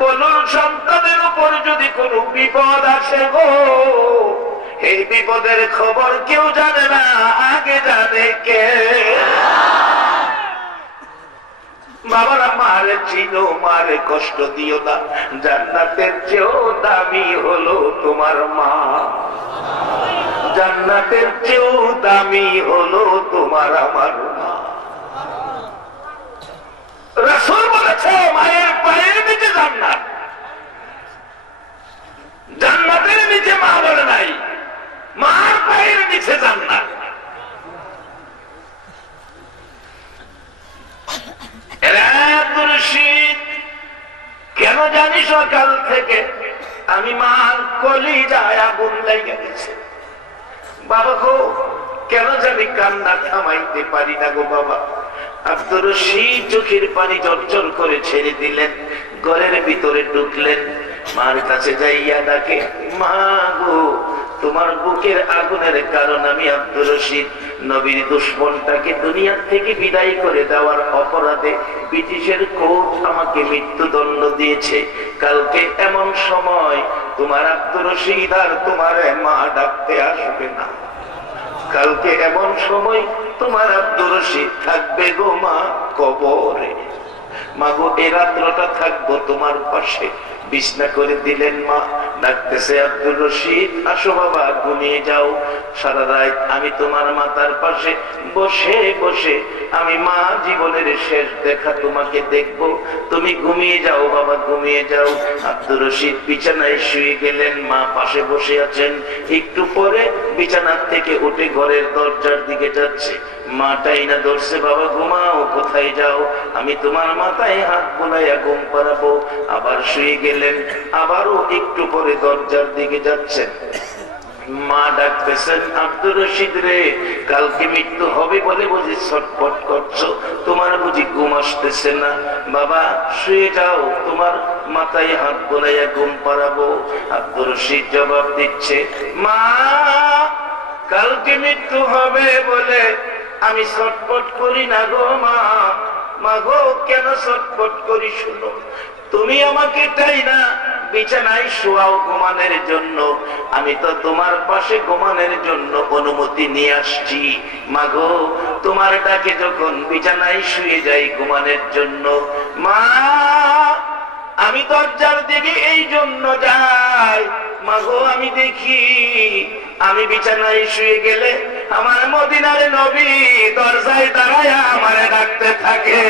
বলুন, সন্তানের উপর যদি কোনো বিপদ আসে গো, এই বিপদের খবর কেউ জানে না, আগে জানে কে? বাবারা, মারে চিনো, মারে কষ্ট দিও না, জান্নাতের চেয়েও দামি হলো তোমার মা, জান্নাতের চেয়েও দামি হলো তোমার আমার মা। রাসূল বলেছে মায়ের পায়ের নিচে জান্নাত, জান্নাতের নিচে মা বলে নাই, মার পায়ের নিচে জান্নাত। কেন জানি সকাল থেকে আমি মার কলিজায় আগুন লেগে গেছে। বাবা গো, কেন জানি কান্না থামাইতে পারি না গো বাবা। আব্দুর রশিদ চোখের পানি ঝরঝর করে ছেড়ে দিলেন, ঘরের ভিতরে ঢুকলেন, মার কাছে যাইয়া ডাকে, মা গো, তোমার বুকের আগুনের কারণ আমি আব্দুর রশিদ নবীর দুশমনটাকে দুনিয়ার থেকে বিদায় করে দেওয়ার অপরাধে ব্রিটিশের কোর্ট আমাকে মৃত্যুদণ্ড দিয়েছে। কালকে এমন সময় তোমার আব্দুর রশিদ আর তোমার মা ডাকতে আসবে না, কালকে এমন সময় তোমার আব্দুর রশিদ থাকবে গো মা কবরে। মা গো, এ রাত্রটা থাকবো তোমার পাশে। বিছনা করে দিলেন মা, ডাকতেছে আব্দুর রশিদ, আসো বাবা, ঘুমিয়ে যাও, সারা রাত আমি তোমার মাথার পাশে বসে বসে আমি মা জীবনের শেষ দেখা তোমাকে দেখবো, তুমি ঘুমিয়ে যাও বাবা, ঘুমিয়ে যাও। আব্দুর রশিদ বিছানায় শুয়ে গেলেন, মা পাশে বসে আছেন। একটু পরে বিছানার থেকে উঠে ঘরের দরজার দিকে যাচ্ছে, মাটাই না ধরছে, বাবা ঘুমাও, কোথায় যাও, আমি তোমার মাথায় হাত বোলাইয়া ঘুম পাড়াবো। আবার শুয়ে গেলেন, আবারও একটু পরে দরজার দিকে যাচ্ছেন, মা ডাকতেছেন, আব্দুর রশিদ রে, কালকে মৃত্যু হবে বলে বুঝি ছটফট করছো, তোমার বুঝি ঘুম আসতেছে না? বাবা শুয়ে যাও, তোমার মাথায় হাত বোলাইয়া ঘুম পাড়াবো। আব্দুর রশিদ জবাব দিচ্ছে, মা কালকে মৃত্যু হবে বলে আমি ছটফট করি না গো মা। মা গো, কেন ছটফট করি শুনো, তুমি আমাকে তাই না বিছানায় শোয়াও ঘুমানোর জন্য, আমি তো তোমার পাশে ঘুমানোর জন্য অনুমতি নিয়ে আসছি। মা গো, তোমার ডাকে যখন বিছানায় শুয়ে যাই ঘুমানোর জন্য, মা আমি দরজার দিকে এই জন্য যাই, মা গো আমি দেখি আমি বিছানায় শুয়ে গেলে আমার মদিনার নবী দরজায় দাঁড়ায় আমারে ডাকতে থাকে।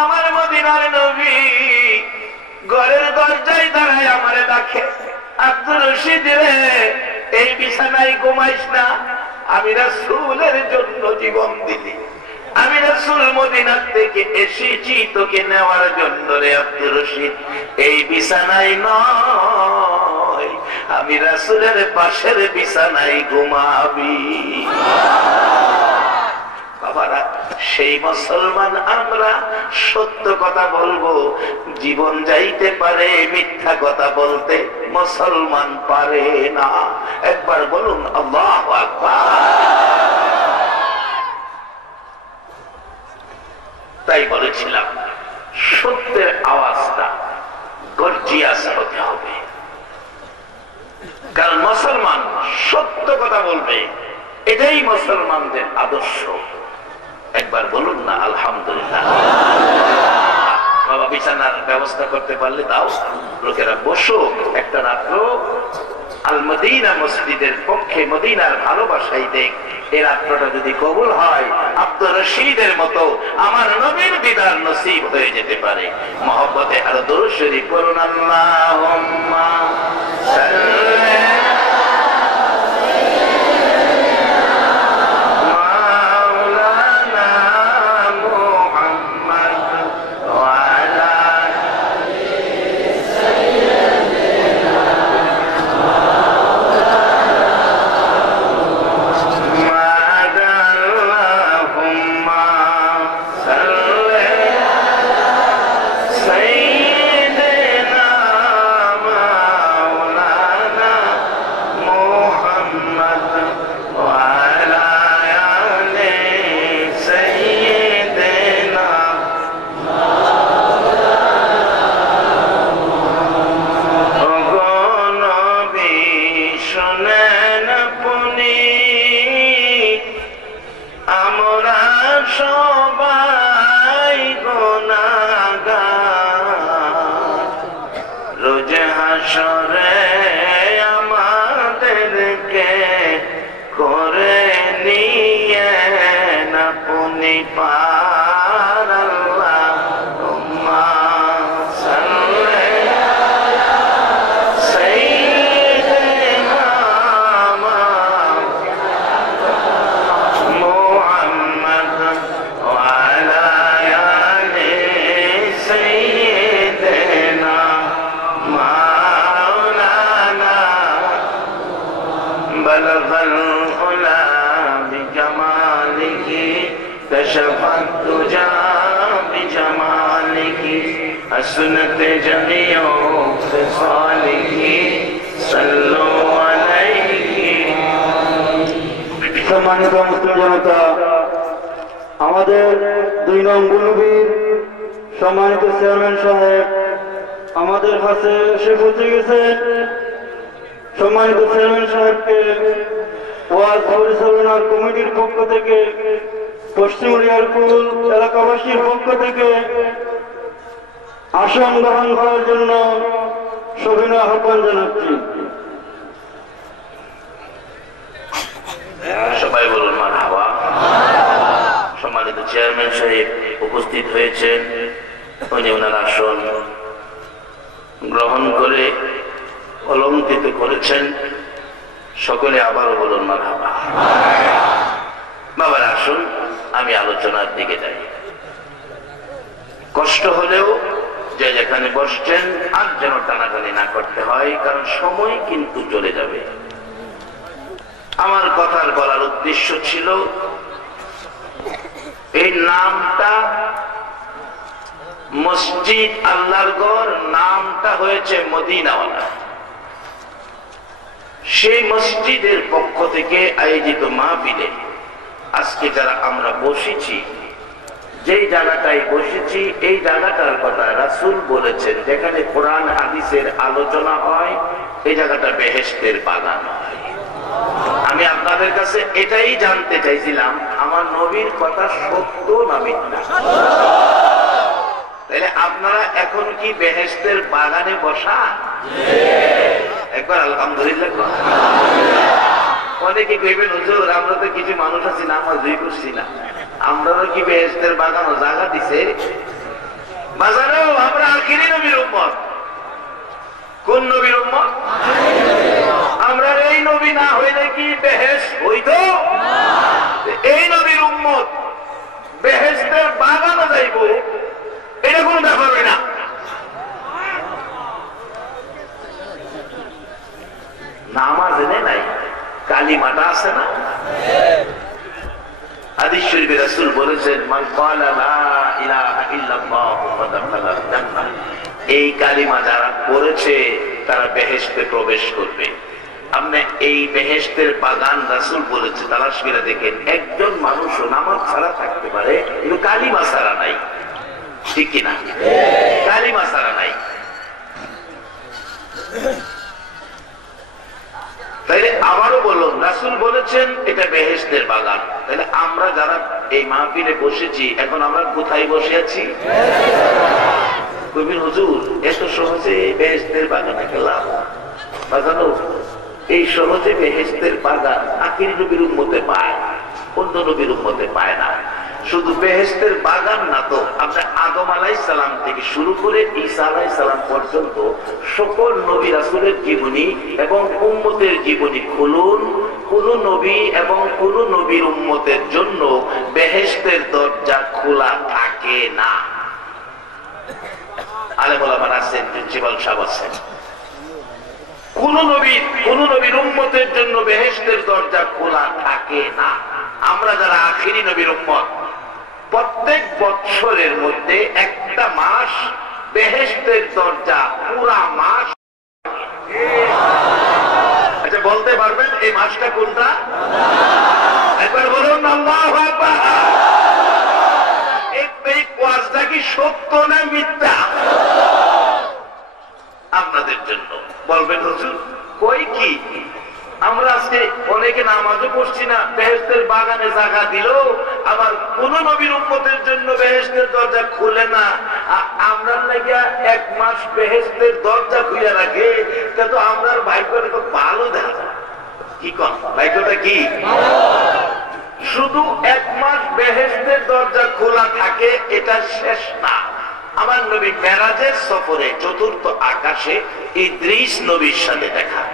আমার মদিনার নবী ঘরের দরজায় দাঁড়ায় আমারে ডাকে, আব্দুর রশিদ রে, এই বিছানায় ঘুমাইস না, আমি রাসূলের জন্য জীবন দিলি, আমি রাসূল মদিনার থেকে এসেছি তোকে নেওয়ার জন্য রে আব্দুর রশিদ, এই বিছানায় নয়, আমি রাসূলের পাশের বিছানায় ঘুমাবি। বাবারা, সেই মুসলমান আমরা, সত্য কথা বলবো, জীবন যাইতে পারে, মিথ্যা কথা বলতে মুসলমান পারে না। একবার বলুন আল্লাহু আকবার। তাই বলেছিলাম, সত্যের আওয়াজটা গর্জিয়াস হতে হবে, কারণ মুসলমান সত্য কথা বলবে, এটাই মুসলমানদের আদর্শ। একবার বলুন না আলহামদুলিল্লাহ। বাবা বিছানার ব্যবস্থা করতে পারলে দাও, লোকেরা বসো একটা রাত্র আল মদিনা মসজিদের পক্ষে, মদিনার ভালোবাসাই দেখ, এই রাত্রটা যদি কবুল হয়, আব্দুর রশিদের মতো আমার নবীর দিদার নসিব হয়ে যেতে পারে। মহব্বতে আরো দরুদ শরীফ পড়ুন, আল্লাহুম্মা সাল্লি अपनी पार अल्लाहुम्मा सल्ली अला सय्यिदिना मुहम्मद व अला आलि सय्यिदिना मौलाना बलगल उला बिजमालिही कशफत तुजा बिजमालिही हसनत जमीओ खिसालिही सल्लु अलैहि। সম্মানিত মুসলিম জনতা, আমাদের 2 নং বুলুবীর সম্মানিত চেয়ারম্যান সাহেব আমাদের কাছে এসে পৌঁছে গেছেন। সম্মানিত চেয়ারম্যান সাহেবকে ওয়াজ পরিচালনার কমিটির পক্ষ থেকে, পশ্চিম রিয়ারকুল এলাকাবাসীর পক্ষ থেকে আসন গ্রহণ করার জন্য সবিনয় আহ্বান জানাচ্ছি। সবাই বলুন মারহাবা। সম্মানিত চেয়ারম্যান সাহেব উপস্থিত হয়েছেন, উনি ওনার আসন গ্রহণ করে অলঙ্কৃত করেছেন। সকলে আবারও বলুন মারহাবা। বাবার আসুন, আমি আলোচনার দিকে যাই। কষ্ট হলেও যে যেখানে বসছেন আর যেন টানাটানি না করতে হয়, কারণ সময় কিন্তু চলে যাবে। আমার কথার বলার উদ্দেশ্য ছিল এই নামটা মসজিদ আল্লাহর ঘর, নামটা হয়েছে মদিনাওয়ালা। সেই মসজিদের পক্ষ থেকে আয়োজিত মাহফিলে আজকে যারা আমরা বসেছি, যেই জায়গাটায় বসেছি এই জায়গাটার কথা রাসূল বলেছেন, যেখানে কোরআন হাদিসের আলোচনা হয় এই জায়গাটা বেহেশতের বাগান হয়। আমি আপনাদের কাছে এটাই জানতে চাইছিলাম, আমার নবীর কথা সত্য না মিথ্যা? তাহলে আপনারা এখন কি বেহেশতের বাগানে বসা? একবার আলহামদুলিল্লাহ। অনেকে কইবেন হুজুর আমরা তো কিছু মানুষ আছি নামাজই করছি না, আমরাও কি বেহেশতের বাগানও জায়গা দিছে? বাজারেও আমরা আখিরি নবীর উম্মত। কোন নবীর উম্মত? আমরা এই নবী না হইলে কি বেহেশত হইতো? এই নবীর উম্মত বেহেশতের বাগানে যাইব, এটা কোনো ব্যাপার হয় না। নামাজ এনে নাই, কালিমাটা আছে না? হাদিস শরীফে রাসূল বলেছেন, মান ক্বালা লা ইলাহা ইল্লাল্লাহু ফাদাখালাল জান্নাহ। এই কালিমা যারা পড়েছে তারা বেহেশতে প্রবেশ করবে। আপনি এই বেহেশতের বাগান রাসূল বলেছে তালাশ করে দেখেন, একজন মানুষও নামাজ ছাড়া থাকতে পারে কিন্তু কালিমা ছাড়া নাই। ঠিক কিনা? কালিমা ছাড়া নাই। তাইলে আবারও বলুন, রাসূল বলেছেন এটা বেহেশতের বাগান। তাহলে আমরা যারা এই মাহফিলে বসেছি এখন আমরা কোথায় বসে আছি? কবির হুজুর এত সহজে বেহেশতের বাগানে গেলাম। বাগানো এই সহজে বেহেশতের বাগান আখিরি নবীর উম্মতে পায়, অন্য নবীর উম্মতে পায় না। শুধু বেহেশতের বাগান না তো, আমরা আদম আলাইহিস সালাম থেকে শুরু করে ঈসা আলাইহিস সালাম পর্যন্ত সকল নবী রাসূলের জীবনী এবং উম্মতের জীবনী খুলুন। কোন নবী এবং কোন নবীর উম্মতের জন্য বেহেশতের দরজা খোলা থাকে না। আলেম ওলামারা আছেন, প্রিন্সিপাল সাহেব আছেন। কোন নবীর উম্মতের জন্য বেহেশতের দরজা খোলা থাকে না। আমরা যারা আখিরি নবীর উম্মত, প্রত্যেক বৎসরের মধ্যে একটা মাস বেহেশতের দরজা পুরা মাস। আচ্ছা বলতে পারবেন এই মাসটা কোনটা? একবার বলুন আল্লাহু আকবার। এই ওয়াজটা কি সত্য না মিথ্যা? আপনাদের জন্য বলবেন হুজুর কই কি আমরা আজকে অনেকে নামাজও পড়ছি না, বেহেশতের বাগানে জায়গা দিল, আবার কোন নবীর উম্মতের জন্য বেহেশতের দরজা খুলে না। আমরা লাগিয়া এক মাস বেহেশতের দরজা খুলে রাখে, তা তো আমরা ভাগ্যটা তো ভালো দেখা যায়। কি কন ভাগ্যটা কি? শুধু এক মাস বেহেশতের দরজা খোলা থাকে এটা শেষ না। আমার নবী মেরাজের সফরে চতুর্থ আকাশে ইদ্রিস নবীর সাথে দেখা।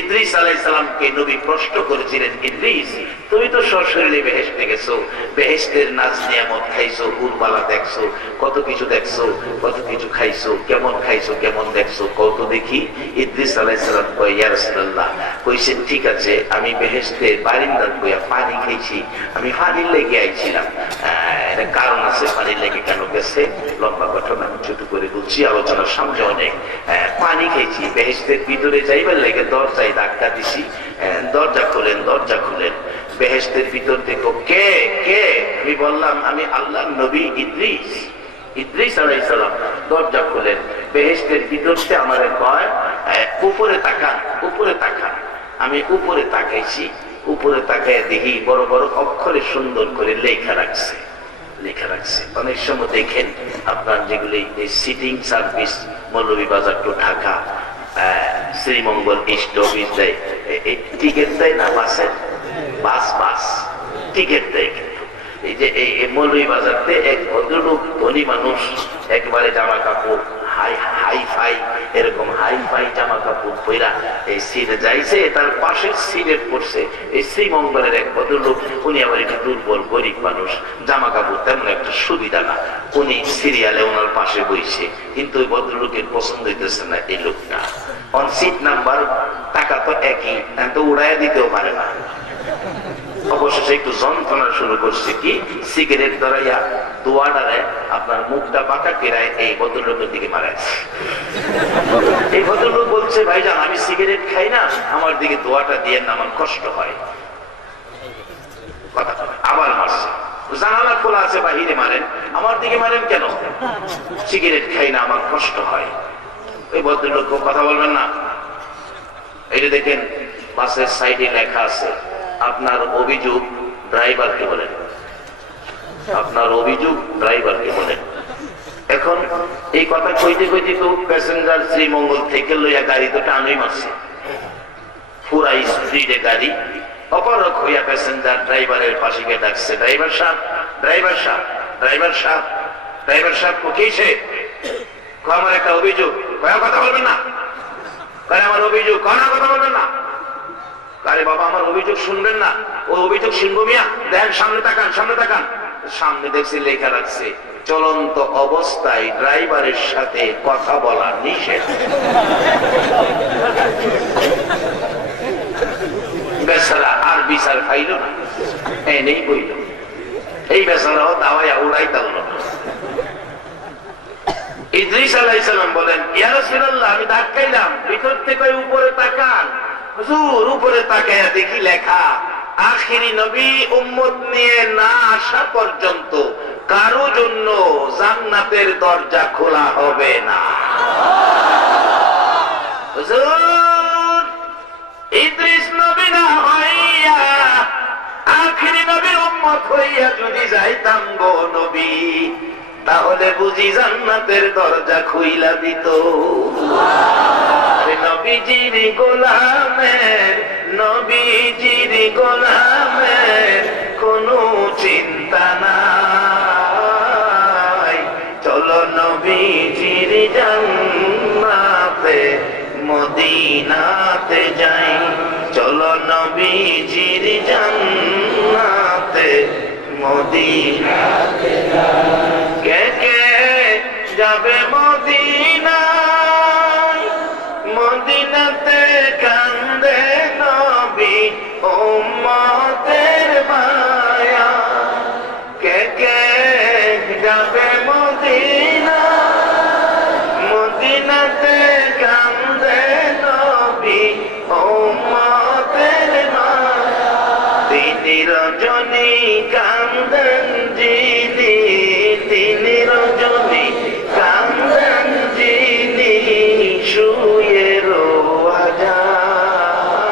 ইদ্রিস আলাইহিস সালামকে নবী প্রশ্ন করেছিলেন, ইদ্রিস তুমি তো সশরীরে বেহেশতে গেছো, বেহেশতের নাজ নিয়ামত খাইছো, হুরবালা দেখছো, কত কিছু দেখছো, কত কিছু খাইছো, কেমন খাইছো, কেমন দেখছো, কত দেখি। ইদ্রিস আলাইহিস সালাম কয়, ইয়া রাসূলুল্লাহ, কইছেন ঠিক আছে, আমি বেহেশতে বারিন্দাত বইয়া পানি খাইছি, আমি পানির লেগে আইছিলাম। এটা কারণ আছে, পানির লেগে কেন গেছে, লম্বা ঘটনা আমি ছোট করে বলছি, আলোচনার সামনে অনেক। পানি খেয়েছি, বেহেশতের ভিতরে যাইবার লেগে দরজায় ধাক্কা দিছি, দরজা খুলেন, দরজা খুলেন। বেহেশতের ভিতর থেকে কে কে, আমি বললাম আমি আল্লাহর নবী ইদ্রিস। ইদ্রিস আলাইহিস সালাম দরজা খুলেন, বেহেশতের ভিতর থেকে আমার কয় উপরে তাকান, উপরে তাকান। আমি উপরে তাকাইছি, উপরে তাকায় দেখি বড় বড় অক্ষরে সুন্দর করে লেখা রাখছে, লেখা রাখছে। অনেক সময় দেখেন আপনার যেগুলি seating service, Moulvibazar to Dhaka, Sreemangal east office দেয়, টিকিট দেয় না বাসের, বাস বাস টিকিট দেয়। কিন্তু এই যে এই মৌলভীবাজারতে এক ভদ্রলোক ধনী মানুষ, একবারে জামা কাপড় হাই ফাই, এরকম হাই ফাই জামা কাপড় পইরা এই সিটে যাইছে, তার পাশের সিটে পড়ছে এই শ্রীমঙ্গলের এক ভদ্রলোক। উনি আবার একটু দুর্বল গরিব মানুষ, জামা কাপড় তেমন একটা সুবিধা না। উনি সিরিয়ালে ওনার পাশে বইছে, কিন্তু ওই ভদ্রলোকের পছন্দ হইতেছে না এই লোকটা। অন সিট নাম্বার টাকা তো একই, তো উড়াইয়া দিতেও পারে না। অবশেষে একটু যন্ত্রণা শুরু করছে, কি সিগারেট ধরাইয়া দোয়াডারে আপনার মুখটা বাঁকা কেরায় এই ভদ্রলোকের দিকে মারাইছে। এই ভদ্রলোক বলছে, ভাইজান আমি সিগারেট খাই না, আমার দিকে দোয়াটা দিয়ে না, আমার কষ্ট হয়। আবার মারছে, জানালা খোলা আছে বাহিরে মারেন, আমার দিকে মারেন কেন? সিগারেট খাই না, আমার কষ্ট হয়। এই ভদ্রলোক কথা বলবেন না। এটা দেখেন বাসের সাইডে লেখা আছে, আপনার অভিযোগ ড্রাইভারকে বলেন, আপনার অভিযোগ ড্রাইভারকে বলেন। এখন এই কথা কইতে কইতে তো প্যাসেঞ্জার শ্রীমঙ্গল থেকে লইয়া গাড়ি তো টানুই মারছে, পুরা স্পিডে গাড়ি। অপরক হইয়া প্যাসেঞ্জার ড্রাইভারের পাশে গিয়ে ডাকছে, ড্রাইভার সাহেব, ড্রাইভার সাহেব, ড্রাইভার সাহেব, ড্রাইভার সাহেব কোকিছে, আমার একটা অভিযোগ। কয়া কথা বলবেন না, আমার অভিযোগ, কনা কথা বলবেন না। আরে বাবা আমার অভিযোগ শুনবেন না, ও অভিযোগ শুনবো মিয়া, দেখেন সামনে তাকান, সামনে তাকান। সামনে দেখছি লেখা রাখছে, চলন্ত অবস্থায় ড্রাইভারের সাথে কথা বলা নিষেধ। বেচারা আর বিচার খাইল না, এনেই বইল। এই বেচারাও দাওয়াইয়া উড়াই তাল। ইদ্রিস আলাইহিস সালাম বলেন, ইয়া রাসূলুল্লাহ আমি ধাক্কাইলাম, ভিতর থেকে উপরে তাকান। হুজুর উপরে তাকায়া দেখি লেখা, আখিরি নবী উম্মত নিয়ে না আসা পর্যন্ত কারো জন্য জান্নাতের দরজা খোলা হবে না। হুজুর ইদ্রিস নবী না হইয়া আখিরি নবীর উম্মত হইয়া যদি যাইতাম গো নবী, তাহলে বুঝি জান্নাতের দরজা খুইলা দিত। নবীজির গোলামের, নবীজির গোলামের কোনো চিন্তা নাই। চলো নবীজির জান্নাতে মদিনাতে যাই, চলো নবীজির জান্নাতে মদিনাতে যাই। কে কে যাবে মদিনায়, মদিনাতে কান্দে নবী উম্মতের মায়া। কে কে যাবে মদিনায়, মদিনাতে কান্দে নবী উম্মতের মায়া। তিনি রজনী কান্দেন যিনি, তিনি রজনী কান্দেন যিনি শুয়ে রোয়া যায়।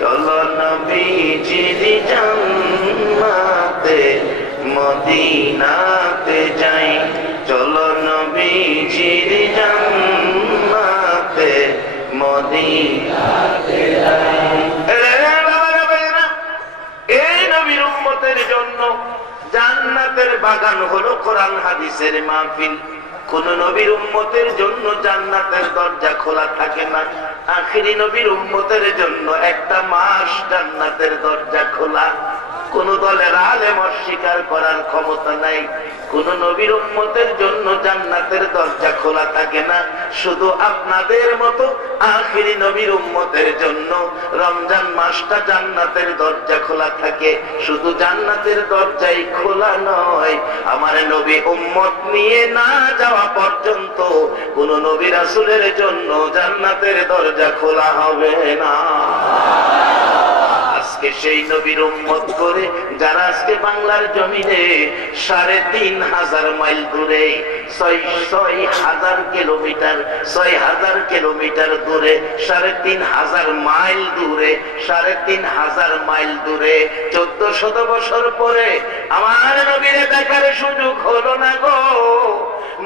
চলো নবীজির জান্নাতে মদিনাতে যাই, চলো নবীজির জান্নাতে মদিনাতে যাই। এই নবীর উম্মত উম্মতের জন্য জান্নাতের বাগান হলো কোরআন হাদিসের মাহফিল। কোন নবীর উম্মতের জন্য জান্নাতের দরজা খোলা থাকে না, আখিরি নবীর উম্মতের জন্য একটা মাস জান্নাতের দরজা খোলা। কোন দলের আলেম অস্বীকার করার ক্ষমতা নাই। কোন নবীর উম্মতের জন্য জান্নাতের দরজা খোলা থাকে না, শুধু আপনাদের মতো আখিরি নবীর উম্মতের জন্য রমজান মাসটা জান্নাতের দরজা খোলা থাকে। শুধু জান্নাতের দরজাই খোলা নয়, আমার নবী উম্মত নিয়ে না যাওয়া পর্যন্ত কোন নবী রাসূলের জন্য জান্নাতের দরজা খোলা হবে না। আজকে সেই নবীর উম্মত করে যারা আজকে বাংলার জমিনে ৩,৫০০ মাইল দূরে ৬,০০০ কিলোমিটার ৬,০০০ কিলোমিটার দূরে ৩,৫০০ মাইল দূরে ৩,৫০০ মাইল দূরে ১৪০০ বছর পরে আমার নবীরে দেখার সুযোগ হলো না গো।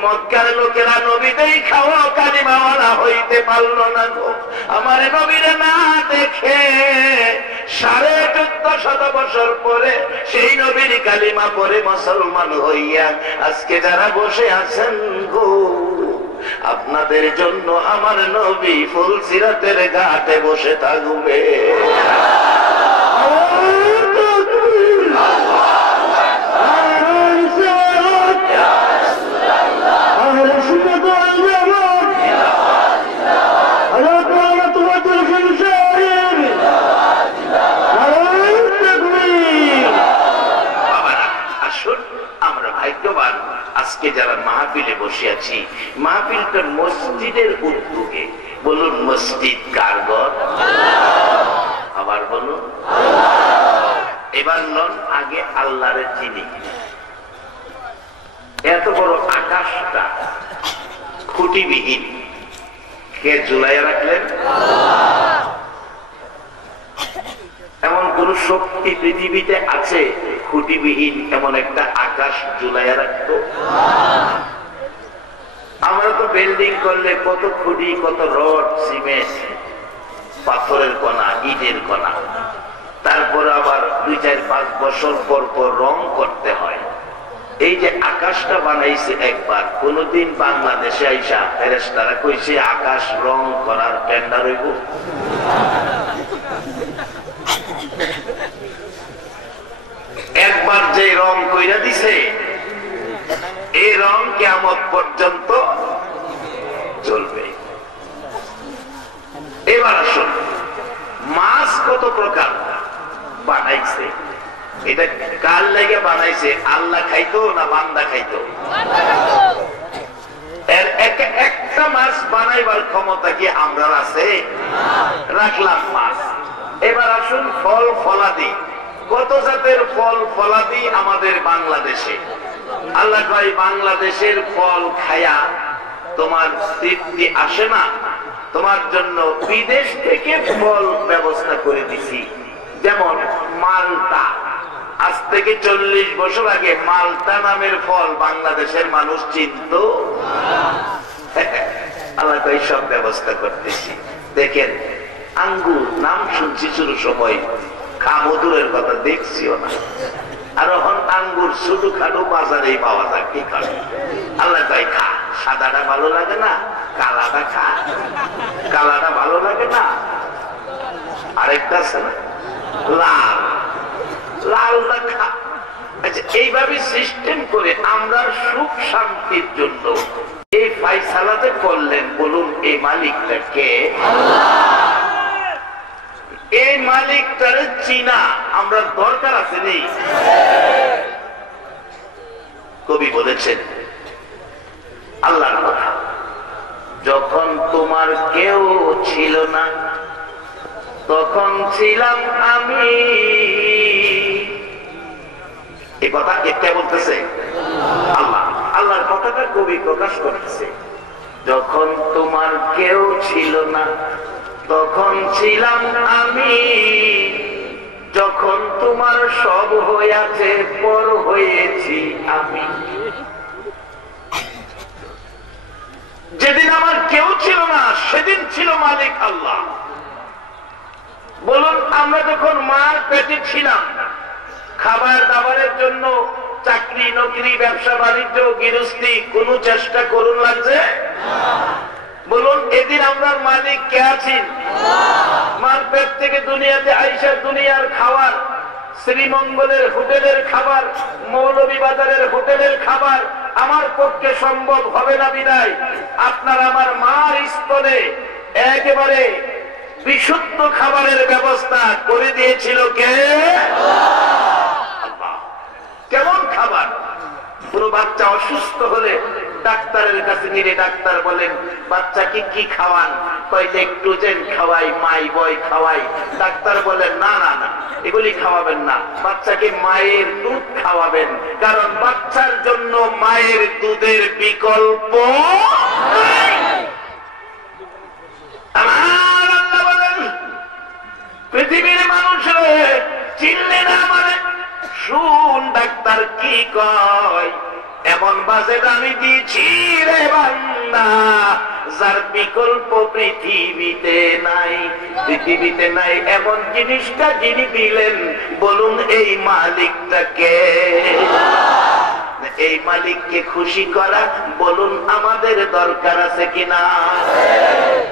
মক্কার লোকেরা নবী দেখাও কালিমাওয়ালা হইতে পারল না গো। আমার নবীরে না দেখে ১৪৫০ বছর পরে সেই নবীর কালিমা পরে মুসলমান হইয়া আজকে যারা বসে আছেন গো, আপনাদের জন্য আমার নবী ফুলসিরাতের ঘাটে বসে থাকবে। আজকে যারা মাহফিলে বসে আছি, মাহফিলটা মসজিদের উদ্যোগে। বলুন মসজিদ কার ঘর? আবার বলুন। এবার নন আগে আল্লাহরে চিনি। এত বড় আকাশটা খুঁটিবিহীন, কে ঝুলাইয়া রাখলেন? এমন কোন শক্তি পৃথিবীতে আছে খুঁটিবিহীন এমন একটা আকাশ ঝুলাইয়া রাখতো? আমরা তো বিল্ডিং করলে কত খুঁটি, কত রড, সিমেন্ট, পাথরের কণা, ইটের কণা, তারপর আবার ২-৪-৫ বছর পর পর রং করতে হয়। এই যে আকাশটা বানাইছে একবার, কোনদিন বাংলাদেশে আইসা ফেরেশতারা কইছে আকাশ রং করার টেন্ডার হইব? একবার যে রং কইরা দিছে, এই রং কিয়ামত পর্যন্ত চলবে। এবার আসুন, মাছ কত প্রকার বানাইছে, এটা কার লাগে বানাইছে? আল্লাহ খাইতো না বান্দা খাইতো? এর একটা মাছ বানাইবার ক্ষমতা কি আমরা আছে? রাখলাম মাছ। এবার আসুন ফল ফলাদি, কত জাতের ফল ফলাদি আমাদের বাংলাদেশে। আল্লাহ কয় বাংলাদেশের ফল খায়া তোমার তৃপ্তি আসে না, তোমার জন্য বিদেশ থেকে ফল ব্যবস্থা করে দিছি। যেমন মালটা, আজ থেকে ৪০ বছর আগে মালটা নামের ফল বাংলাদেশের মানুষ চিনত? আল্লাহ কয় সব ব্যবস্থা করতেছি। দেখেন আঙ্গুর নাম শুনছি শুরু সময়, খামদুরের কথা দেখছিও না, আর এখন আঙ্গুর শুধু খাটো বাজারেই পাওয়া যায়। কি খাবে? আল্লাহ কয় খা, সাদাটা ভালো লাগে না, কালাটা খা। কালাটা ভালো লাগে না, আরেকটা আছে না লাল, লালটা খা। আচ্ছা, এইভাবে সিস্টেম করে আমরা সুখ শান্তির জন্য এই ফায়সালাতে করলেন। বলুন এই মালিকটা কে? এই মালিকটারে চিনা আমরা দরকার আছে নেই? কবি বলেছেন আল্লাহর কথা, যখন তোমার কেউ ছিল না তখন ছিলাম আমি। এই কথা কে বলতেছে? আল্লাহ। আল্লাহর কথাটা কবি প্রকাশ করতেছে, যখন তোমার কেউ ছিল না তখন ছিলাম আমি, যখন তোমার সব হইয়াছে পর হয়েছি আমি। যেদিন আমার কেউ ছিল না সেদিন ছিল মালিক আল্লাহ। বলুন আমরা যখন মার পেটে ছিলাম খাবার দাবারের জন্য চাকরি নকরি ব্যবসা বাণিজ্য গৃহস্থী কোন চেষ্টা করুন লাগছে? বলুন, এদিন আমরা মালিক কে আছেন? মার পেট থেকে দুনিয়াতে আইসা দুনিয়ার খাবার, শ্রীমঙ্গলের হোটেলের খাবার, মৌলভীবাজারের হোটেলের খাবার আমার পক্ষে সম্ভব হবে না বিদায় আপনার আমার মার স্তরে একেবারে বিশুদ্ধ খাবারের ব্যবস্থা করে দিয়েছিল কে? কেমন খাবার? কোন বাচ্চা অসুস্থ হলে ডাক্তারের কাছে নিয়ে ডাক্তার বলেন বাচ্চাকে কি খাওয়ান? কইলে একটু যেন খাওয়াই, মাই বয় খাওয়াই। ডাক্তার বলেন না না না, এগুলি খাওয়াবেন না, বাচ্চাকে মায়ের দুধ খাওয়াবেন, কারণ বাচ্চার জন্য মায়ের দুধের বিকল্প নাই। আমার আল্লাহ বলেন পৃথিবীর মানুষ চিনলে না মানে শুন ডাক্তার কি কয়, এমন বাজেট আমি দিয়েছি রে বান্দা যার বিকল্প পৃথিবীতে নাই। পৃথিবীতে নাই এমন জিনিসটা যিনি দিলেন, বলুন এই মালিকটাকে। এই মালিককে খুশি করা বলুন আমাদের দরকার আছে কিনা?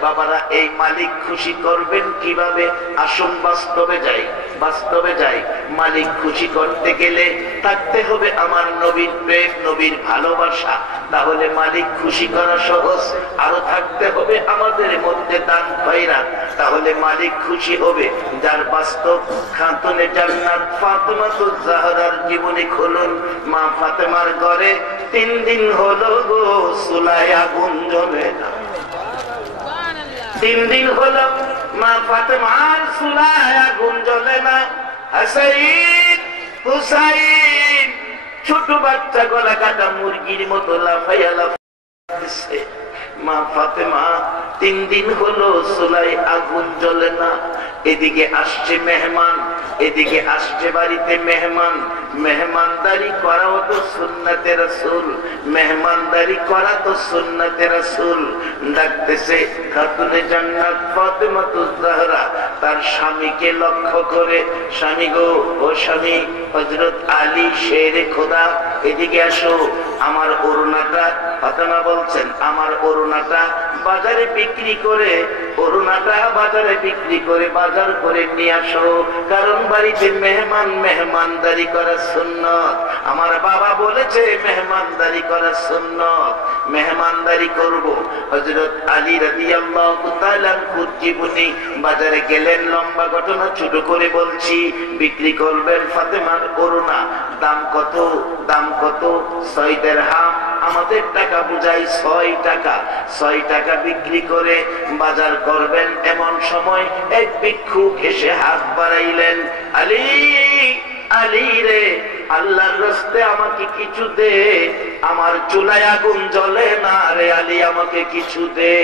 বাবারা, এই মালিক খুশি করবেন কিভাবে? আসুন বাস্তবে যাই, বাস্তবে যাই। মালিক খুশি করতে গেলে থাকতে হবে আমার নবীর প্রেম, নবীর ভালোবাসা, তাহলে মালিক খুশি করা সহজ। আরো থাকতে হবে আমাদের মধ্যে দান খয়রাত, তাহলে মালিক খুশি হবে। যার বাস্তব খাতুনে জান্নাত ফাতেমাতুজ জাহরার জীবনী খুলুন। মা ফাতেমার ঘরে 3 দিন হলো গো চুলায় আগুন জ্বলে না। 3 দিন হলো মা ফাতেমার চুলায় আগুন জ্বলে না। হাসাইন হুসাইন ছোট বাচ্চা গলা কাটা মুরগির মতো লাফাইয়া লাফাইছে। মা ফাতেমা 3 দিন হলো চুলায় আগুন জ্বলে না। এদিকে আসছে মেহমান, এদিকে আসছে বাড়িতে মেহমান। মেহমানদারি করাও তো সুন্নাতে রাসূল, মেহমানদারি করা তো সুন্নাতে রাসূল। ডাকতেছে খাতুনে জান্নাত ফাতেমাতুজ জাহরা তার স্বামীকে লক্ষ্য করে, স্বামী গো, ও স্বামী, হযরত আলী শেরে খোদা এদিকে আসো। আমার ওড়নাটা, ফাতেমা বলছেন আমার ওড়নাটা বাজারে বিক্রি করে, ওড়নাটা বাজারে বিক্রি করে বাজার করে নিয়ে আসো, কারণ বাড়িতে মেহমান, মেহমানদারি করা সুন্নাত। আমার বাবা বলেছে মেহমানদারি করা সুন্নাত, মেহমানদারি করব। হযরত আলী রাদিয়াল্লাহু তাআলা জীবনী বাজারে গেলেন, লম্বা ঘটনা ছোট করে বলছি। বিক্রি করবেন ফাতেমার ওড়না, দাম কত? দাম কত? 6 দিরহাম। আমাদের টাকা বুঝাই 6 টাকা। 6 টাকা বিক্রি করে বাজার করবেন। এমন সময় এক ভিক্ষুক এসে হাত বাড়াইলেন, আলী, আলী রে, আল্লাহর রাস্তে আমাকে কিছু দে, আমার চুলায় আগুন জ্বলে না রে আলী, আমাকে কিছু দে।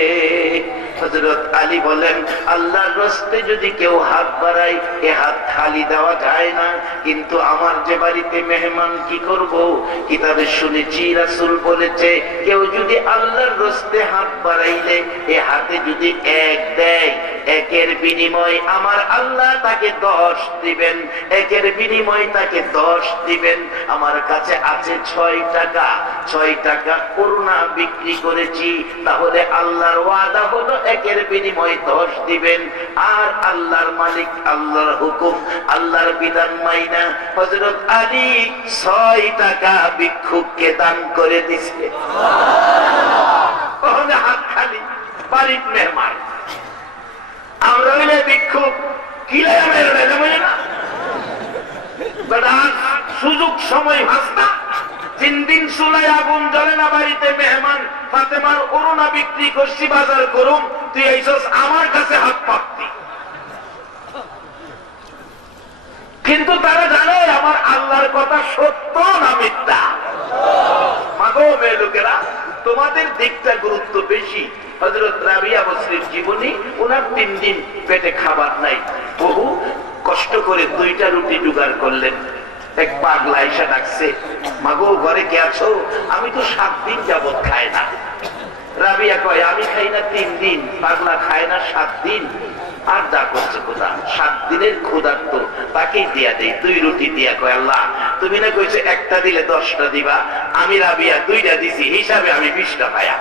হযরত আলী বলেন আল্লাহর রাস্তে যদি কেউ হাত বাড়ায় এ হাত খালি দেওয়া যায় না, কিন্তু আমার যে বাড়িতে মেহমান কি করব? কিতাবে শুনেছি রাসূল বলেছে কেউ যদি আল্লাহর রাস্তে হাত বাড়াইলে এ হাতে যদি 1 দেয়, 1-এর বিনিময় আমার আল্লাহ তাকে 10 দিবেন, 1-এর বিনিময় তাকে 10 দিবেন। আমার কাছে আছে 6 টাকা, 6 টাকা ওড়না বিক্রি করেছি, তাহলে আল্লাহর ওয়াদা হলো 1-এর বিনিময় 10 দিবেন। আর আল্লাহর মালিক, আল্লাহর হুকুম, আল্লাহর বিধান মাইনা হযরত আলী 6 টাকা ভিক্ষুককে দান করে দিছে। ওখানে হাত খালি, বাড়ির মেহমান। আমরা হইলে ভিক্ষুক কিলে না, সুযোগ সময় হাসনা। 3 দিন চুলায় আগুন জ্বলে না, বাড়িতে মেহমান। ফাতেমার ওড়না বিক্রি করছি, বাজার করুন, তুই এইসব আমার কাছে হাত পাতি। কিন্তু তারা জানে আমার আল্লাহর কথা সত্য না মিথ্যা। মাগো মেয়ে লোকেরা, তোমাদের দিকটা গুরুত্ব বেশি। হযরত রাবিয়া বসরির জীবনী, ওনার 3 দিন পেটে খাবার নাই, বহু কষ্ট করে 2টা রুটি জোগাড় করলেন। এক পাগলা এসে ডাকছে, মাগো ঘরে কে আছো? আমি তো 7 দিন যাবত খাই না। রাবিয়া কয় আমি খাই না 3 দিন, পাগলা খায় না 7 দিন। আর যা করছে খোদা 7 দিনের ক্ষুধার্ত তাকেই দিয়া দেয় 2 রুটি দিয়া কয় আল্লাহ তুমি না কইছো একটা দিলে 10টা দিবা, আমি রাবিয়া 2টা দিছি হিসাবে আমি 20টা পায়া।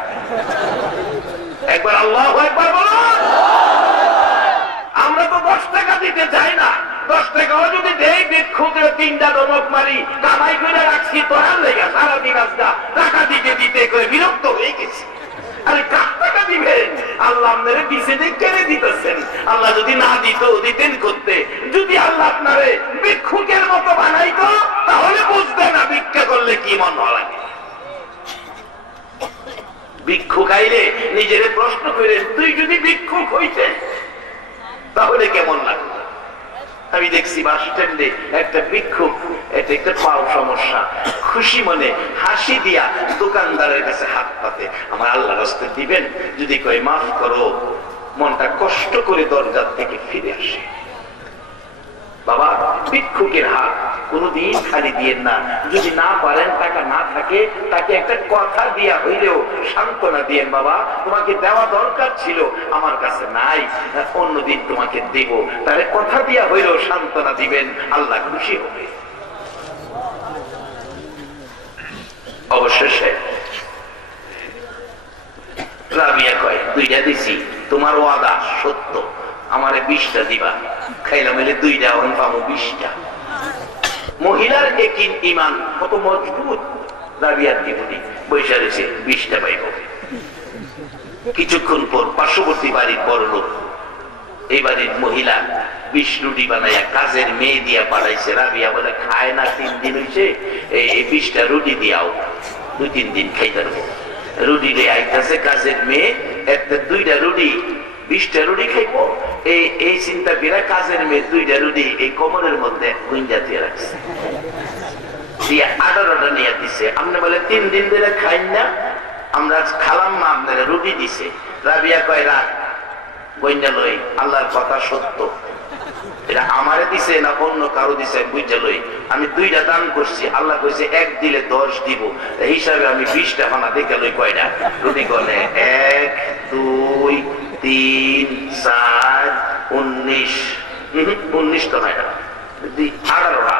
একবার আল্লাহু আকবার বলুন। আমরা তো 10 টাকা দিতে চাই না, 10 টাকাও যদি দেই ভিক্ষুকের 3টা ধমক মারি কামাই করে রাখছি তোরার লেগে সারাদিন আজকা টাকা দিতে দিতে করে বিরক্ত হয়ে গেছি। আরে কার টাকা দিবেন? আল্লাহ আপনারে দিছে কেড়ে দিতেছেন। আল্লাহ যদি না দিত দিতেন করতে। যদি আল্লাহ আপনারে ভিক্ষুকের মতো বানাইতো তাহলে বুঝবে না ভিক্ষা করলে কি মন লাগে। ভিক্ষুক আইলে নিজের প্রশ্ন করেন তুই যদি ভিক্ষুক হইতে তাহলে কেমন লাগতো? আমি দেখছি বাস স্ট্যান্ডে একটা ভিক্ষুক, এটা একটা পাও সমস্যা, খুশি মনে হাসি দিয়া দোকানদারের কাছে হাত পাতে আমার আল্লাহর রাস্তায় দিবেন, যদি কই মাফ করো মনটা কষ্ট করে দরজার থেকে ফিরে আসে। বাবা ভিক্ষুকের হাত কোনদিন খালি দিয়েন না। যদি না পারেন টাকা না থাকে তাকে একটা কথা দিয়া হইলেও সান্ত্বনা দিয়েন, বাবা তোমাকে দেওয়া দরকার ছিল আমার কাছে নাই, অন্যদিন তোমাকে দেব। তাহলে কথা দিয়া হইলেও সান্ত্বনা দিবেন, আল্লাহ খুশি হবে। অবশেষে রাবিয়া কয় 2টা দিছি, তোমার ওয়াদা সত্য, আমারে 20টা দিবা। খাইলাম এলে 2টা এখন পাবো 20টা। মহিলার একই ইমান কত মজবুত। রাবিয়ার জীবনী বৈশা রয়েছে 20টা পাইব। কিছুক্ষণ পর পার্শ্ববর্তী বাড়ির বড় লোক, এই বাড়ির মহিলা 20 রুটি বানাইয়া কাজের মেয়ে দিয়া পাঠাইছে। রাবিয়া বলে খায় না 3 দিন হয়েছে, এই 20টা রুটি দিয়াও 2-3 দিন খাইতে পারবো। রুটি দিয়ে আইতেছে কাজের মেয়ে, একটা 2টা রুটি 20টা রুটি খাইব। এই চিন্তা করে কাজের মেয়ে 2টা রুটি এই কোমরের মধ্যে গুঞ্জা দিয়ে রাখছে, দিয়ে 18টা নিয়ে দিছে। আপনি বলে 3 দিন ধরে খাই না, আমরা খালাম মা আপনারা রুটি দিছে। রাবিয়া কয় রাখ গঞ্জা লই, আল্লাহর কথা সত্য, এটা আমারে দিছে না অন্য কারো দিছে বুঝা লই। আমি 2টা দান করছি, আল্লাহ কইছে 1 দিলে 10 দিব, হিসাবে আমি 20টা বানা দেখে লই। কয়টা রুটি? গলে 1 2 3 4 19 19 তো নয় 18টা।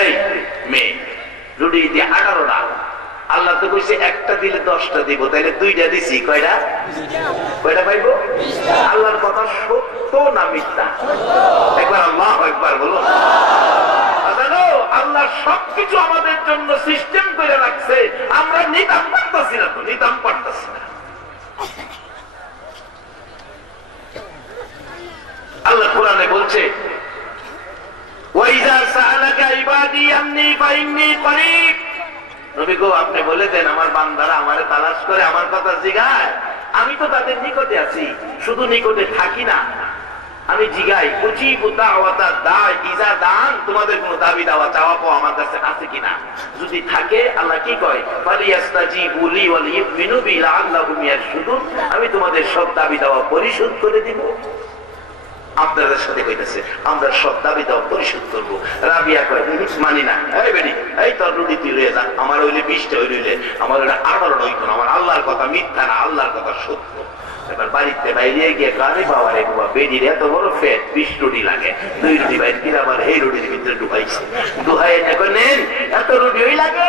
এই মেয়ে রুটি দিয়ে 18টা। আল্লাহ তো কইছে একটা দিলে 10টা দিব, তাইলে 2টা দিছি, কয়টা? কয়টা পাইবো? আল্লাহর কথা সত্য না মিথ্যা? একবার আল্লাহু আকবার বলো। আল্লাহ সবকিছু আমাদের জন্য সিস্টেম করে রাখছে, আমরা নিতাম পারতাছি না, তো নিতাম পারতাছি না। আল্লাহ কোরআনে বলছে ওয়াইযা সাআলাকা ইবাদি আন্নী ফাইন্নী করিব। নবী গো আপনি বলে দেন আমার বান্দারা আমারে তালাশ করে আমার কথা জিগায়, আমি তো তাদের নিকটে আছি, শুধু নিকটে থাকি না, আমি জিগাই উজিবু দাওয়াতা দাঈ ইযা দান। তোমাদের কোনো দাবি দাওয়া চাওয়া পাওয়া আমার কাছে আছে কিনা? যদি থাকে আল্লাহ কি কয় ফালিয়াস্তাজিবু লি ওয়া লিয়ুমিনু বি লাআল্লাহুম ইয়ারশুদুন, আমি তোমাদের সব দাবি দাওয়া পরিশোধ করে দিব। আপনাদের সাথে কইতেছে আমরা সব দাবি দাওয়া পরিশোধ করবো। রাবিয়া কয় মানি না। এই বেডি এই তোর রুটি তুই রয়ে যা, আমার হইলে 20টা হইলে আমার ওটা 18টা হইতো না। আমার আল্লাহর কথা মিথ্যা না, আল্লাহর কথা সত্য। এবার বাড়িতে বাইরে গিয়ে গানে পাওয়া রে বাবা বেডির এত বড় ফেট 20 রুটি লাগে, 2 রুটি বাইরে কিনা আবার এই রুটির ভিতরে ঢুকাইছে। দুহাই এখন নেন এত রুটি ওই লাগে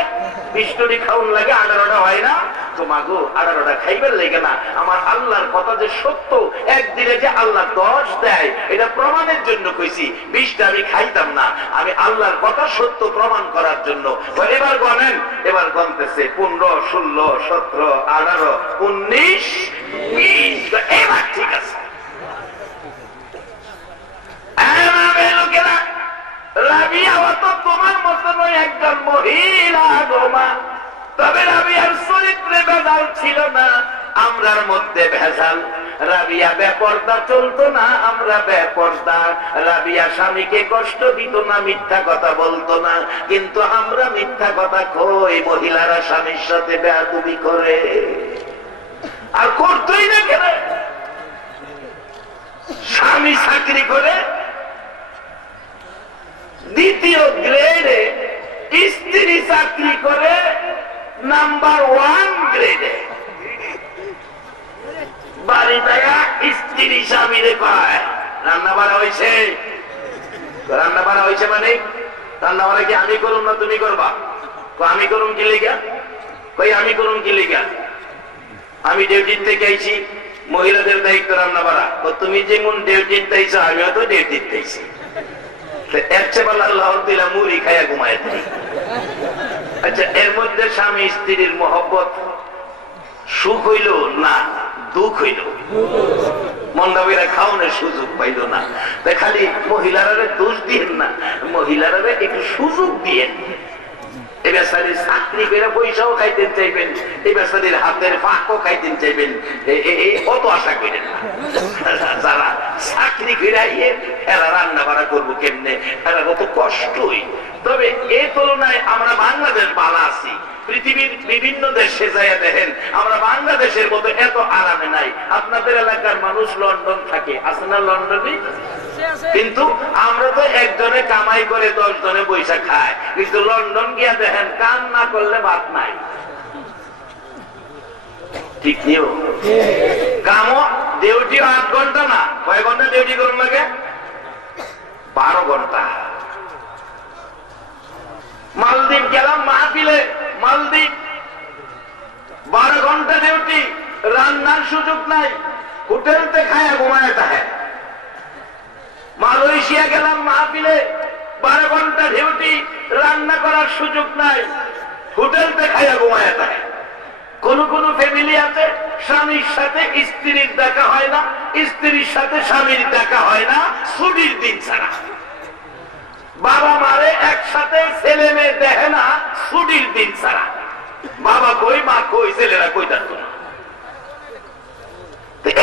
20 রুটি খাউন লাগে, 18টা হয় না তো মাগো 18টা খাইবার লাগে না। আমার আল্লাহর কথা যে সত্য, একদিনে যে আল্লাহ 10 দেয় এটা প্রমাণের জন্য কইছি। 20টা আমি খাইতাম না, আমি আল্লাহর কথা সত্য প্রমাণ করার জন্য। এবার গনেন, এবার গনতেছে 15 16 17 18 19 20। এবার ঠিক আছে। রাবিয়া তো তোমার মতো নয় একজন মহিলা গোমা, তবে রাবিয়ার চরিত্রে ভেজাল ছিল না, আমরার মধ্যে ভেজাল। রাবিয়া বেপর্দা চলতো না, আমরা বেপর্দা। রাবিয়া স্বামীকে কষ্ট দিত না, মিথ্যা কথা বলতো না, কিন্তু আমরা মিথ্যা কথা কই। মহিলারা স্বামীর সাথে বেয়াদবি করে, আর করতোই না কেন? স্বামী চাকরি করে 2য় গ্রেডে, স্ত্রী চাকরি করে নাম্বার 1 গ্রেডে। বাড়ি থেকে স্ত্রী স্বামীরে পায় রান্না বাড়া হয়েছে, রান্না বাড়া হয়েছে মানে রান্না বাড়া কি আমি করুম না তুমি করবা? আমি করুম কি লিগা? কই আমি করুম কি লিগা? আমি ডিউটির থেকে আইছি, মহিলাদের দায়িত্ব রান্না বাড়া। তুমি যেমন ডিউটির তাইছো আমিও তো ডিউটির তাইছি। মুড়ি খাইয়া ঘুমায়। আচ্ছা, এর মধ্যে স্বামী স্ত্রীর মহব্বত সুখ হইল না দুঃখ হইল? মন্ডাবিরা খাওয়ানোর সুযোগ পাইল না। খালি মহিলারা দোষ দিয়েন না, মহিলারা একটু সুযোগ দিয়েন। এই বেচারির চাকরি করে পয়সাও খাইতেন চাইবেন, এই বেচারির হাতের ফাঁকও খাইতেন চাইবেন, অত আশা করেন না। যারা চাকরি ফিরাইয়ে এরা রান্না বাড়া করবো কেমনে, এরা কত কষ্টই। তবে এই তুলনায় আমরা বাংলাদেশ ভালো আছি। পৃথিবীর বিভিন্ন দেশে যাইয়া দেখেন, আমরা বাংলাদেশের মতো এত আরামে নাই। আপনাদের এলাকার মানুষ লন্ডন থাকে, আছে না লন্ডনে? কিন্তু আমরা তো একজনে কামাই করে 10 জনে পয়সা খায়। কিন্তু লন্ডন গিয়া দেখেন, কাম না করলে ভাত নাই। ঠিক নিও কামও ডিউটি 8 ঘন্টা না, কয় ঘন্টা ডিউটি করুন লাগে? 12 ঘন্টা। মালদ্বীপ গেলাম মাহফিলে, মালদ্বীপ 12 ঘন্টা ডিউটি, রান্নার সুযোগ নাই, হোটেলতে খায়া ঘুমায় থাকে। মালয়েশিয়া গেলাম মাহফিলে, 12 ঘন্টা ডিউটি, রান্না করার সুযোগ নাই, হোটেলতে খায়া ঘুমায় থাকে। কোন কোন ফ্যামিলি আছে স্বামীর সাথে স্ত্রীর দেখা হয় না, স্ত্রীর সাথে স্বামীর দেখা হয় না ছুটির দিন ছাড়া। বাবা মারে একসাথে ছেলে মেয়ে দেখে না ছুটির দিন ছাড়া। বাবা কই মা কই, ছেলেরা কই থাকতো না।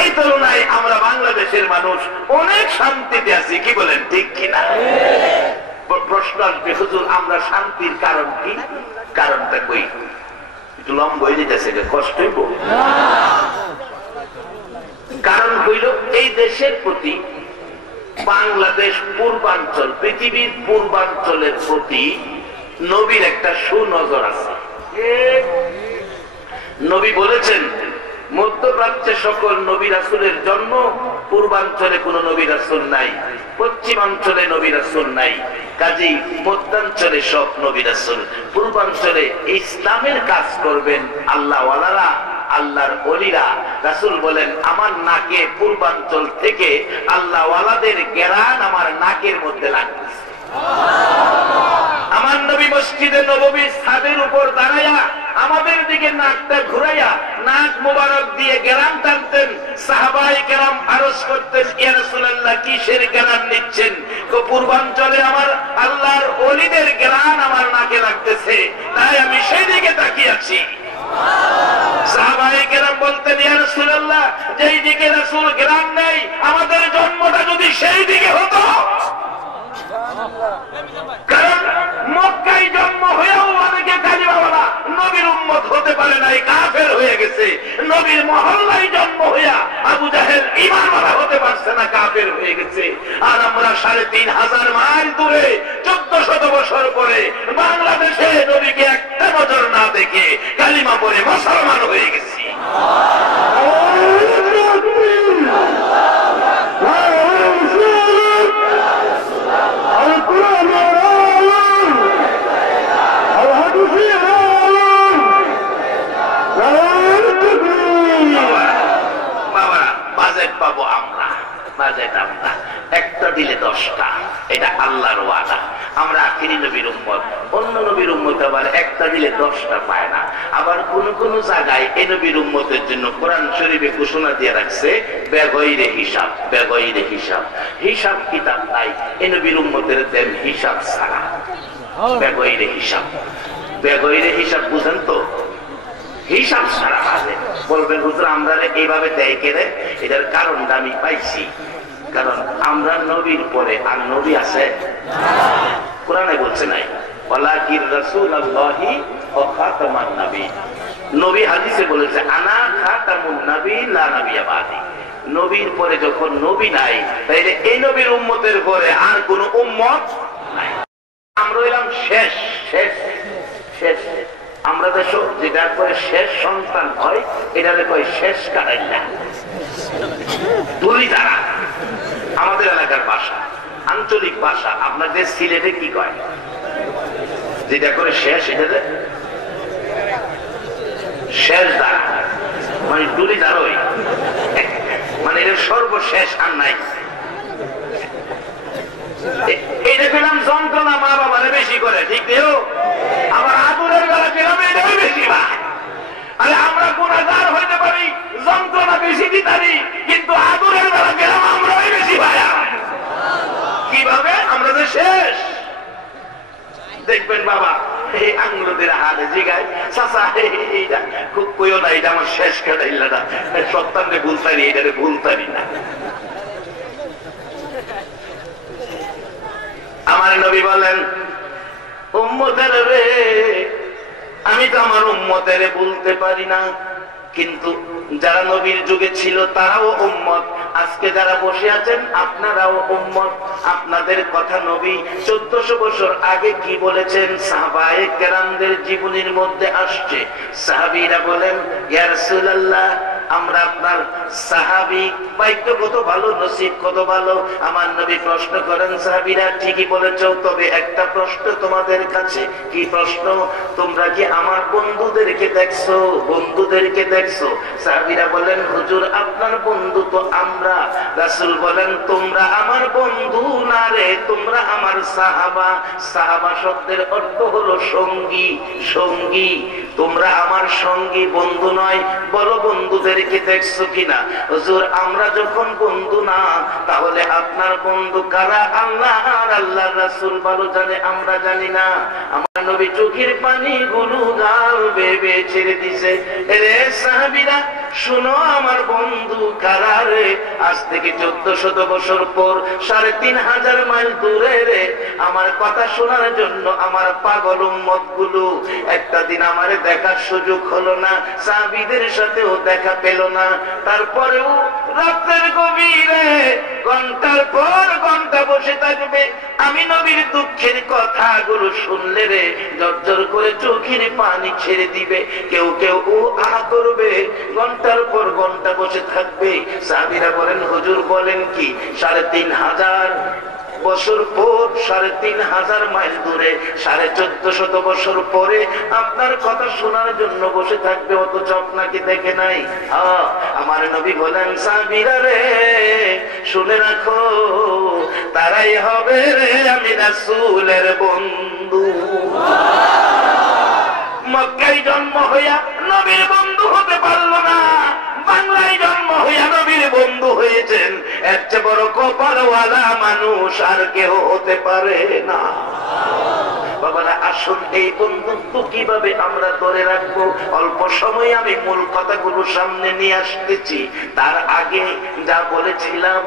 এই তুলনায় আমরা বাংলাদেশের মানুষ অনেক শান্তিতে আছি, কি বলেন ঠিক কিনা? প্রশ্ন আসবে, হুজুর আমরা শান্তির কারণ কি? কারণটা কই? একটু লম্বা হয়ে যেতেছে, কষ্ট হইব। কারণ হইল এই দেশের প্রতি, বাংলাদেশ পূর্বাঞ্চল, পৃথিবীর পূর্বাঞ্চলের প্রতি নবীর একটা সুনজর আছে। নবী বলেছেন, মধ্যপ্রাচ্যে সকল নবী রাসূলের জন্ম, পূর্বাঞ্চলে কোন নবী রাসূল নাই, পশ্চিমাঞ্চলে নবী রাসূল নাই, কাজেই মধ্যাঞ্চলে সব নবী রাসূল। পূর্বাঞ্চলে ইসলামের কাজ করবেন আল্লাহওয়ালারা, আল্লাহর ওলিরা। রাসূল বলেন, আমার নাকে পূর্বাঞ্চল থেকে আল্লাহওয়ালাদের ঘেরান আমার নাকের মধ্যে লাগতেছে। আমার নবী মসজিদে নববীর ছাদের উপর দাঁড়াইয়া আমাদের দিকে নাকটা ঘুরাইয়া নাক মোবারক দিয়ে ঘেরান টানতেন। সাহাবায়ে কেরাম আরজ করতেন, ইয়া রাসূলুল্লাহ কিসের ঘেরান নিচ্ছেন? পূর্বাঞ্চলে আমার আল্লাহর ওলিদের ঘেরান আমার নাকে লাগতেছে, তাই আমি সেই দিকে তাকিয়ে আছি। সাহাবায়ে কেরাম বলতেন, ইয়া রাসূলুল্লাহ যেই দিকে রাসূল ঘেরান নেই, আমাদের জন্মটা যদি সেই দিকে হতো। কারণ মক্কায় জন্ম হয়েও অনেকে কালিমাওয়ালা নবীর উম্মত হতে পারে নাই, কাফের হয়ে গেছে। নবীর মহল্লায় জন্ম হইয়া আবু জাহেল ঈমানওয়ালা হতে পারছে না, কাফের হয়ে গেছে। আর আমরা 3500 মাইল দূরে 1400 বছর পরে বাংলাদেশে নবীকে একটা নজর না দেখে কালিমা পড়ে মুসলমান হয়ে গেছি। পাবো আমরা, বাজেট আমরা একটা দিলে 10টা, এটা আল্লাহর ওয়াদা। আমরা আখিরি নবীর উম্মত, অন্য নবীর উম্মত আবার একটা দিলে 10টা পায় না। আবার কোন কোন জায়গায় এই নবীর উম্মতের জন্য কোরআন শরীফে ঘোষণা দিয়ে রাখছে, বেগইরে হিসাব, বেগইরে হিসাব। হিসাব কিতাব নাই, এই নবীর উম্মতের দেন হিসাব ছাড়া, বেগইরে হিসাব। বেগইরে হিসাব বুঝেন তো? হিসাব ছাড়া আছে। বলবেন হুজুর আমরা এইভাবে দেয় কেড়ে, এটার কারণটা আমি পাইছি। কারণ আমরা নবীর পরে আর নবী আছে? কোরআনে বলছে নাই, ওয়ালাকির রাসূলুল্লাহি ওয়া খাতামান নবী। নবী হাদিসে বলেছে, আনা খাতামুন নবী লা নবিয়্যা বাদি। নবীর পরে যখন নবী নাই, তাইলে এই নবীর উম্মতের পরে আর কোন উম্মত নাই। আমরা হইলাম শেষ, শেষ, শেষ। আমরা দেশ যেটা করে শেষ সন্তান হয় এটা কয় শেষ কাটাইলা, দুলি দ্বারা আমাদের এলাকার ভাষা, আঞ্চলিক ভাষা। আপনাদের সিলেটে কি কয়? যেটা করে শেষ, এটা শেষ দ্বারা, মানে দুলি দ্বারই, মানে এটা সর্বশেষ আর নাই। এটা পেলাম যন্ত্রণা মা বাবারে বেশি করে, ঠিক দেও। আবার আদরের বেলা পেলাম এটাই বেশি ভাই। আরে আমরা গুনাহগার হইতে পারি, যন্ত্রণা বেশি দিতারি, কিন্তু আদরের বেলা পেলাম আমরাই বেশি ভাই। কিভাবে? আমরা যে শেষ। দেখবেন বাবা এই আঙ্গুলদের হাতে জিগায়, চাচা এইটা খুব কইও না, এটা আমার শেষ কাটাইলা না, সত্তানরে ভুলতারি, এটারে ভুলতারি না। আমার নবী বলেন, উম্মতের রে, আমি তো আমার উম্মতের বলতে পারি না, কিন্তু যারা নবীর যুগে ছিল তারাও উম্মত। আজকে যারা বসে আছেন আপনারাও উম্মত। আপনাদের কথা নবী 1400 বছর আগে কি বলেছেন সাহাবায়ে কেরামদের জীবনীর মধ্যে আসছে। সাহাবীরা বলেন, ইয়া রাসূলুল্লাহ, আমরা আপনার সাহাবী, ভাগ্য কত ভালো, নসিব কত ভালো। আমার নবী প্রশ্ন করেন, সাহাবীরা ঠিকই বলেছো, তবে একটা প্রশ্ন তোমাদের কাছে। কি প্রশ্ন? তোমরা কি আমার বন্ধুদেরকে দেখছো? বন্ধুদেরকে দেখছো? সাহাবীরা বলেন, হুজুর আপনার বন্ধু তো আমরা। রাসূল বলেন, তোমরা আমার বন্ধু না রে, তোমরা আমার সাহাবা। সাহাবা শব্দের অর্থ হলো সঙ্গী, সঙ্গী। তোমরা আমার সঙ্গী, বন্ধু নয়। বলো বন্ধুদেরকে দেখছো কিনা? হুজুর আমরা যখন বন্ধু না, তাহলে আপনার বন্ধু কারা? আল্লাহ আর আল্লাহর রাসূল ভালো জানে, আমরা জানি না। আমার নবী চোখের পানি গুলো গাল বেবে ছেড়ে দিছে। রে সাহাবীরা শুনো, আমার বন্ধু কারা রে? আজ থেকে 1400 বছর পর 3500 মাইল দূরে রে, আমার কথা শোনার জন্য আমার পাগল উম্মত গুলো একটা দিন আমারে দেখার সুযোগ হলো না, সাহাবীদের সাথেও দেখা পেল না। তারপরেও রাতের গভীরে ঘন্টার পর ঘন্টা বসে থাকবে। আমি নবীর দুঃখের কথাগুলো শুনলে রে জর্জর করে চোখের পানি ছেড়ে দিবে। কেউ কেউ ও আহ করবে, ঘন্টার পর ঘন্টা বসে থাকবে। সাহাবীরা বলেন, হুজুর বলেন কি? 3500 বছর পর, 3500 মাইল দূরে, 1450 বছর পরে আপনার কথা শোনার জন্য বসে থাকবে, অথচ আপনাকে দেখে নাই। আমার নবী বলেন, সাহাবীরা রে শুনে রাখো, তারাই হবে রে আমি রাসূলের বন্ধু। মক্কায় জন্ম হইয়া নবীর বন্ধু হতে পারলো না, বাংলায় জন্ম হইয়া নবীর বন্ধু হয়েছেন। এর চেয়ে বড় কপালওয়ালা মানুষ আর কেউ হতে পারে না। বাবারা আসুন, এই বন্ধুত্ব কিভাবে আমরা ধরে রাখবো? অল্প সময় আমি মূল কথাগুলো সামনে নিয়ে আসতেছি। তার আগে যা বলেছিলাম